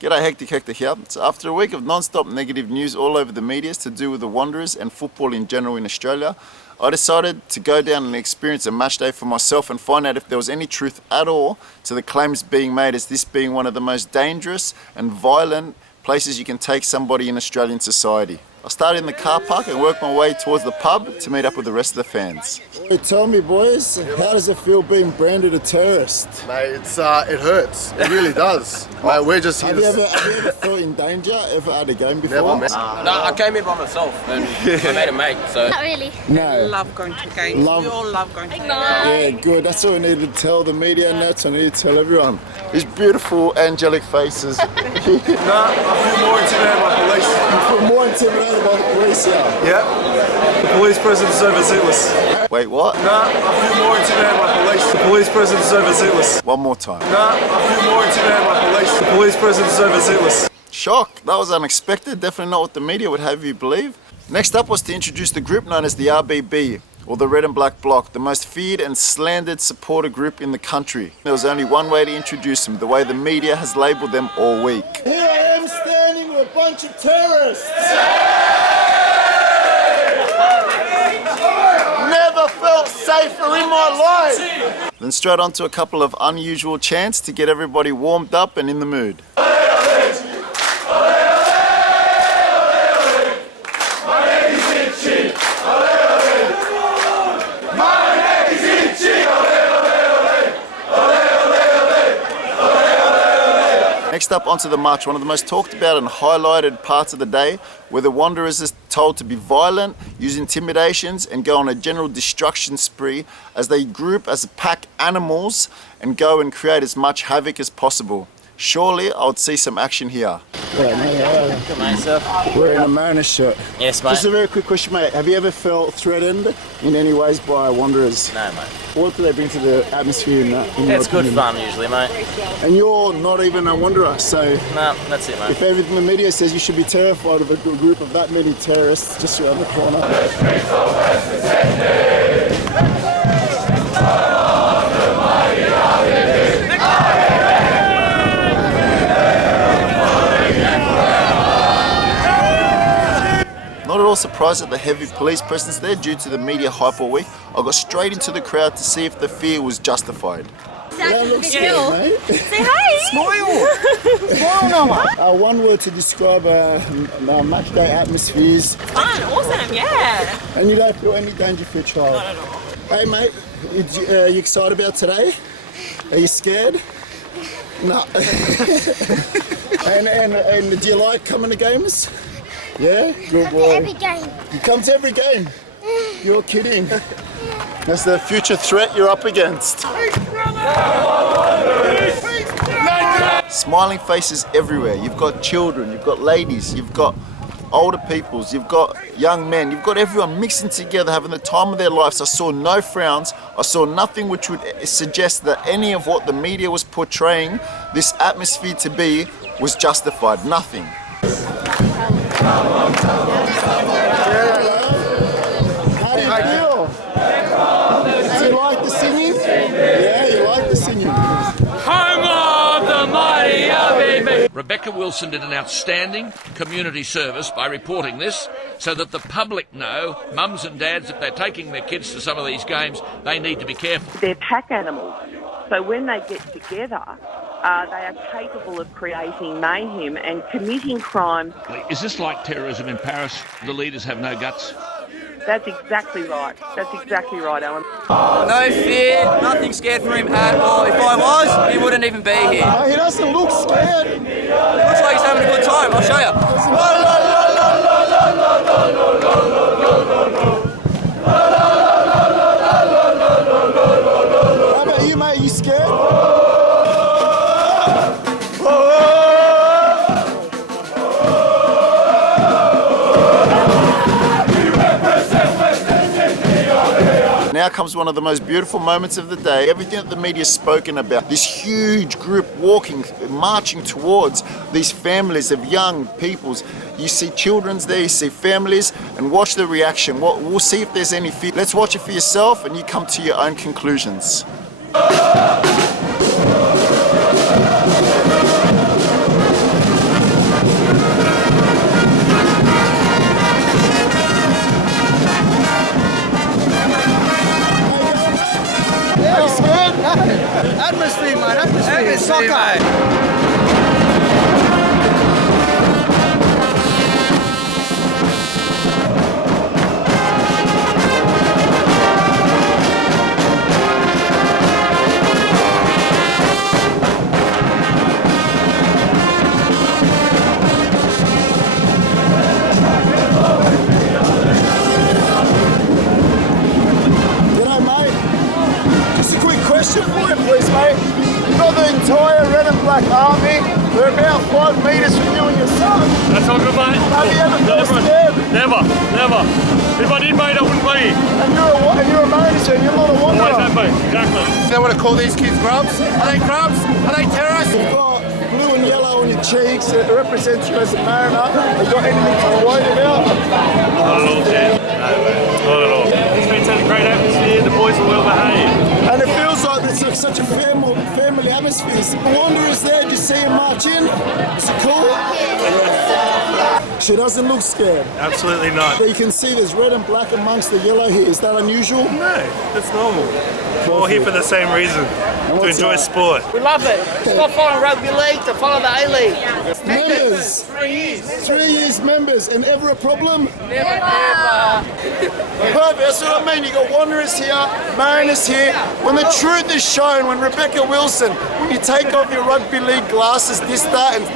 G'day, Hektik Hektor here. So after a week of non-stop negative news all over the media to do with the Wanderers and football in general in Australia, I decided to go down and experience a match day for myself and find out if there was any truth at all to the claims being made as this being one of the most dangerous and violent places you can take somebody in Australian society. I started in the car park and worked my way towards the pub to meet up with the rest of the fans. Hey, tell me boys, how does it feel being branded a terrorist? Mate, it hurts. It really does. Mate, we're just here. Have you ever felt in danger? Ever had a game before? Never, man. No, I came here by myself and I made a mate, so... Not really. No. I love going to games. We all love going to games. Yeah, good. That's what we need to tell the media and that's what we need to tell everyone. These beautiful, angelic faces. Nah, I feel more intimidated by police. You feel more intimidated by the police, yeah? Yeah. The police presence is overzealous. Wait, what? Nah, I feel more intimidated by police. The police presence is overzealous. One more time. Nah, I feel more intimidated by police. The police presence is overzealous. Shock. That was unexpected. Definitely not what the media would have you believe. Next up was to introduce the group known as the RBB, or the Red and Black Bloc, the most feared and slandered supporter group in the country. There was only one way to introduce them, the way the media has labelled them all week. Here I am standing with a bunch of terrorists! Never felt safer in my life! Then straight on to a couple of unusual chants to get everybody warmed up and in the mood. Next up onto the march, one of the most talked about and highlighted parts of the day, where the Wanderers are told to be violent, use intimidations and go on a general destruction spree as they group as pack animals and go and create as much havoc as possible. Surely I would see some action here. Good mate, sir. Wearing a Mariners shirt. Yes, mate. Just a very quick question, mate. Have you ever felt threatened in any ways by Wanderers? No, mate. What do they bring to the atmosphere in that? It's good fun usually, mate. And you're not even a Wanderer, so No, that's it, mate. if everything the media says you should be terrified of a group of that many terrorists just around the corner. Not at all surprised at the heavy police presence there due to the media hype all week. I got straight into the crowd to see if the fear was justified. That looks good, mate. Say hi! Smile! Smile, Noah! One word to describe match day atmospheres. Fun, awesome, yeah! And you don't feel any danger for your child? Not at all. Hey mate, are you excited about today? Are you scared? No. and do you like coming to games? Yeah? Good boy. Every game. You come to every game? You're kidding. That's the future threat you're up against. Smiling faces everywhere. You've got children, you've got ladies, you've got older peoples, you've got young men, you've got everyone mixing together, having the time of their lives. I saw no frowns. I saw nothing which would suggest that any of what the media was portraying this atmosphere to be was justified. Nothing. How do you feel? Do you like the singing? Yeah, you like the singing. Home of the mighty RBB. Rebecca Wilson did an outstanding community service by reporting this so that the public know, mums and dads, if they're taking their kids to some of these games, they need to be careful. They're pack animals, so when they get together, they are capable of creating mayhem and committing crimes. Is this like terrorism in Paris? The leaders have no guts? That's exactly right. That's exactly right, Alan. No fear, nothing scared for him at all. If I was, he wouldn't even be here. Oh, he doesn't look scared. Looks like he's having a good time, I'll show you. How about you, mate? You scared? Now comes one of the most beautiful moments of the day. Everything that the media's spoken about. This huge group walking, marching towards these families of young peoples. You see children's there, you see families, and watch the reaction. We'll see if there's any fear. Let's watch it for yourself and you come to your own conclusions. G'day, mate. Just a quick question for you, please, mate. You've got the entire red and black army. They're about 5 metres from you and your son. That's all good, mate. Have you ever felt scared? Never. If I did, mate, I wouldn't be here. And you're a Mariners fan, you're not a Always wanderer. have been, exactly. You know what to call these kids grubs? Are they grubs? Are they terrorists? You've got blue and yellow on your cheeks. It represents you as a Mariner. Have you got anything to worry about? Not at all, Sam. No, mate. Not at all. It's been such a great atmosphere. The boys are well behaved. And it feels like it's like such a family atmosphere. The Wanderers there, did you see him march in? Is it cool? She doesn't look scared. Absolutely not. You can see there's red and black amongst the yellow here. Is that unusual? No, that's normal. We're all here for the same reason, to enjoy sport. We love it. Stop following rugby league to follow the A-League. Members. 3 years. 3 years members. And ever a problem? Never. Perfect, that's what I mean. You got Wanderers here, Mariners here. When the truth is shown, when Rebecca Wilson, when you take off your rugby league glasses, this, that, and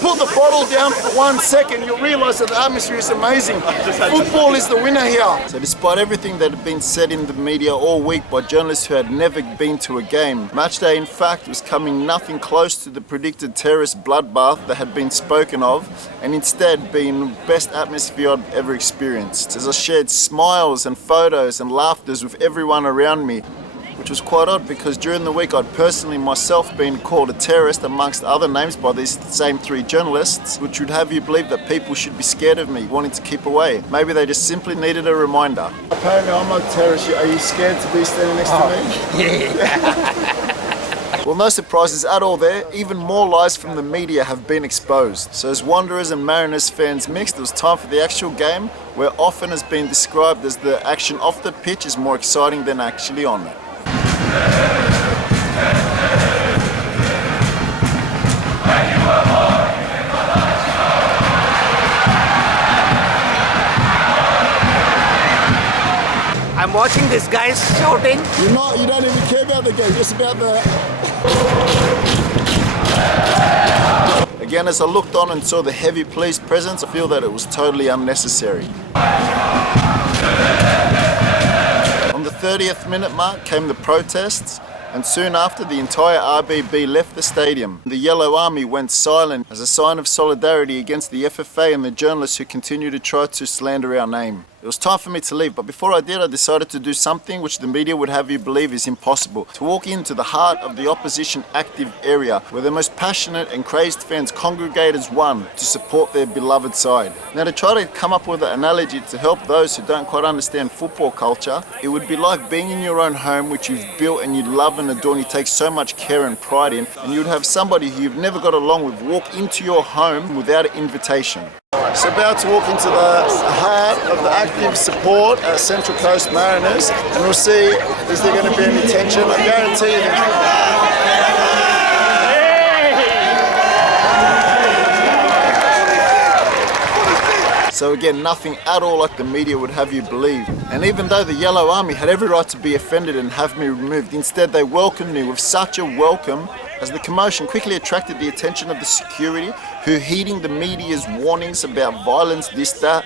put the bottle down for 1 second, you'll realise that the atmosphere is amazing. Football is the winner here. So despite everything that had been said in the media all week by journalists who had never been to a game, matchday in fact was coming nothing close to the predicted terrorist bloodbath that had been spoken of, and instead being the best atmosphere I'd ever experienced, as I shared smiles and photos and laughters with everyone around me, which was quite odd because during the week I'd personally myself been called a terrorist amongst other names by these same 3 journalists, which would have you believe that people should be scared of me, wanting to keep away. Maybe they just simply needed a reminder. Apparently I'm not a terrorist. Are you scared to be standing next to me? Yeah. Well, no surprises at all there. Even more lies from the media have been exposed. So as Wanderers and Mariners fans mixed, it was time for the actual game, where often has been described as the action off the pitch is more exciting than actually on it. I'm watching this guy shouting. You don't even care about the game, just about the... Again, as I looked on and saw the heavy police presence, I feel that it was totally unnecessary. On the 30th minute mark came the protests, and soon after the entire RBB left the stadium. The Yellow Army went silent as a sign of solidarity against the FFA and the journalists who continue to try to slander our name. It was time for me to leave, but before I did, I decided to do something which the media would have you believe is impossible. To walk into the heart of the opposition active area, where the most passionate and crazed fans congregate as one to support their beloved side. Now, to try to come up with an analogy to help those who don't quite understand football culture, it would be like being in your own home which you've built and you love and adore and you take so much care and pride in, and you'd have somebody who you've never got along with walk into your home without an invitation. So about to walk into the heart of the active support at Central Coast Mariners, and we'll see, is there going to be any tension? I guarantee you So again, nothing at all like the media would have you believe. And even though the Yellow Army had every right to be offended and have me removed, instead they welcomed me with such a welcome, as the commotion quickly attracted the attention of the security, who, heeding the media's warnings about violence, this, that,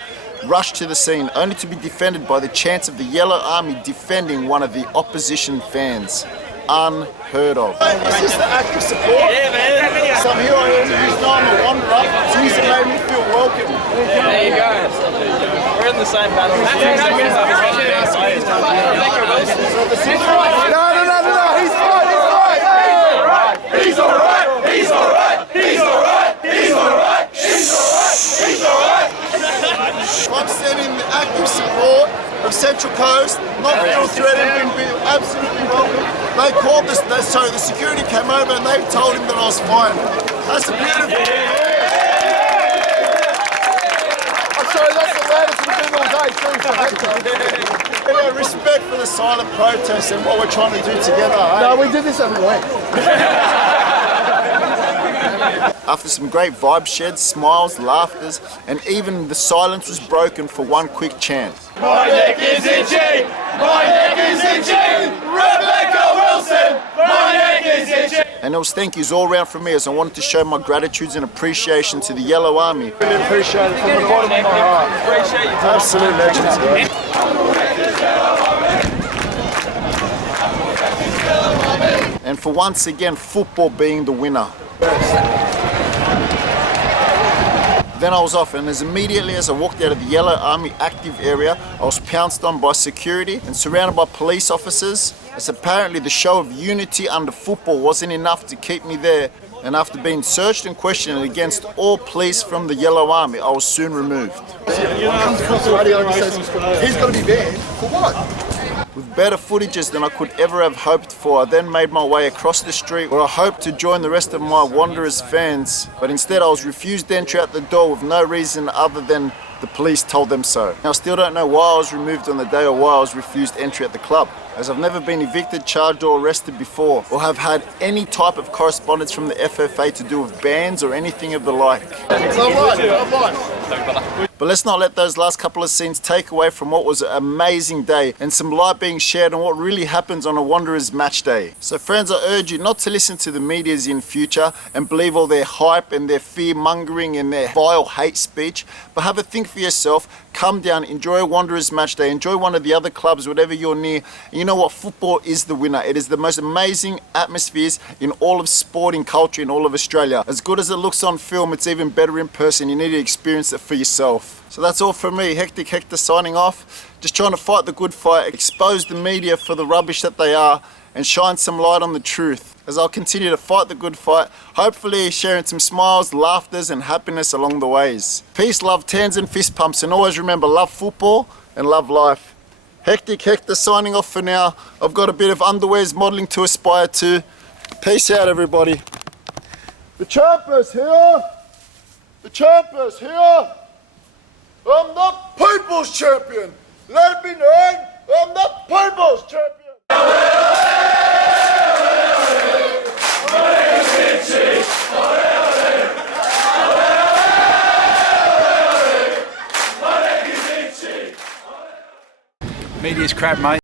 rushed to the scene, only to be defended by the chants of the Yellow Army defending one of the opposition fans. Unheard of. Is this the active support? Yeah, man. So here I am, who's now I'm a wanderer. It's easy made me feel welcome. There you go. We're in the same battle. No, he's fine. He's alright. He's alright. He's alright. He's alright. He's alright. He's alright. I'm sending the active support of Central Coast, not feel threatened, and be absolutely welcome. They called this, so the security came over and they told him that I was fine. That's a beautiful. I'm sorry, that's the loudest we've been all day too. So anyway, respect for the silent protest and what we're trying to do together. No, we did this every week. After some great vibe sheds, smiles, laughters, and even the silence was broken for one quick chant. My neck is itchy! My neck is itchy! Rebecca Wilson! My neck is itchy! And it was thank yous all round from me as I wanted to show my gratitude and appreciation to the Yellow Army. Really appreciate it from the bottom of my heart. Appreciate you. Absolute legends, bro. And for once again, football being the winner. Then I was off, and as immediately as I walked out of the Yellow Army active area, I was pounced on by security and surrounded by police officers, as apparently the show of unity under football wasn't enough to keep me there, and after being searched and questioned against all police from the Yellow Army, I was soon removed. He's got to be banned for what? With better footages than I could ever have hoped for, I then made my way across the street where I hoped to join the rest of my Wanderers fans, but instead I was refused entry at the door with no reason other than the police told them so. Now I still don't know why I was removed on the day or why I was refused entry at the club, as I've never been evicted, charged or arrested before, or have had any type of correspondence from the FFA to do with bans or anything of the like. But let's not let those last couple of scenes take away from what was an amazing day and some light being shared on what really happens on a Wanderers match day. So friends, I urge you not to listen to the medias in future and believe all their hype and their fear mongering and their vile hate speech, but have a think for yourself, come down, enjoy a Wanderers match day, enjoy one of the other clubs, whatever you're near. And you know what? Football is the winner. It is the most amazing atmospheres in all of sporting culture in all of Australia. As good as it looks on film, it's even better in person. You need to experience it for yourself. So that's all from me, Hektik Hektor signing off. Just trying to fight the good fight, expose the media for the rubbish that they are, and shine some light on the truth as I'll continue to fight the good fight, hopefully sharing some smiles, laughters and happiness along the ways. Peace, love, tans and fist pumps, and always remember, love football and love life. Hektik Hektor signing off for now. I've got a bit of underwears modelling to aspire to. Peace out, everybody. The champions here! The champions here! I'm the people's champion! Let it be known, I'm the people's champion! Media's crap, mate.